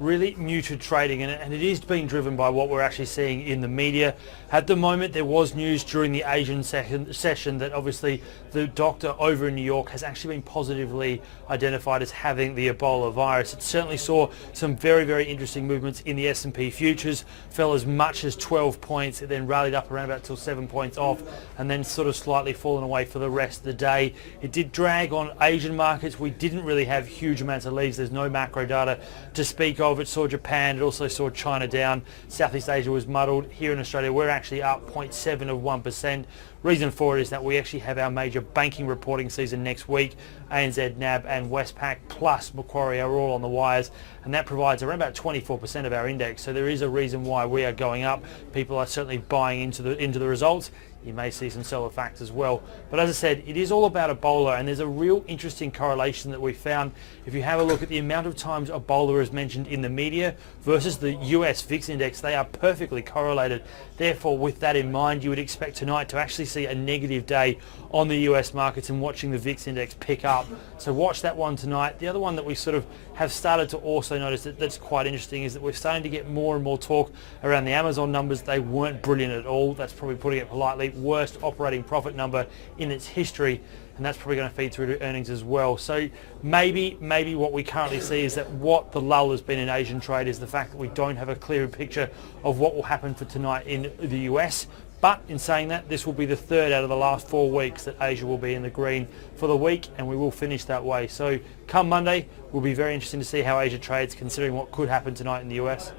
really muted trading, and it is being driven by what we're actually seeing in the media. At the moment, there was news during the Asian session that obviously the doctor over in New York has actually been positively identified as having the Ebola virus. It certainly saw some very, very interesting movements in the S&P futures, fell as much as 12 points, it then rallied up around about till 7 points off, and then sort of slightly fallen away for the rest of the day. It did drag on Asian markets. We didn't really have huge amounts of leads. There's no macro data to speak of. It saw Japan, it also saw China down. Southeast Asia was muddled. Here in Australia, we're actually up 0.7 of 1%. Reason for it is that we actually have our major banking reporting season next week. ANZ, NAB and Westpac plus Macquarie are all on the wires, and that provides around about 24% of our index. So there is a reason why we are going up. People are certainly buying into the results. You may see some seller facts as well. But as I said, it is all about Ebola, and there's a real interesting correlation that we found. If you have a look at the amount of times Ebola is mentioned in the media versus the US VIX index, they are perfectly correlated. Therefore, with that in mind, you would expect tonight to actually see a negative day on the US markets and watching the VIX index pick up. So watch that one tonight. The other one that we sort of have started to also notice that's quite interesting is that we're starting to get more and more talk around the Amazon numbers. They weren't brilliant at all. That's probably putting it politely. Worst operating profit number in its history, and that's probably going to feed through to earnings as well. So maybe what we currently see is that what the lull has been in Asian trade is the fact that we don't have a clearer picture of what will happen for tonight in the US. But in saying that, this will be the third out of the last 4 weeks that Asia will be in the green for the week, and we will finish that way. So come Monday, will be very interesting to see how Asia trades, considering what could happen tonight in the US.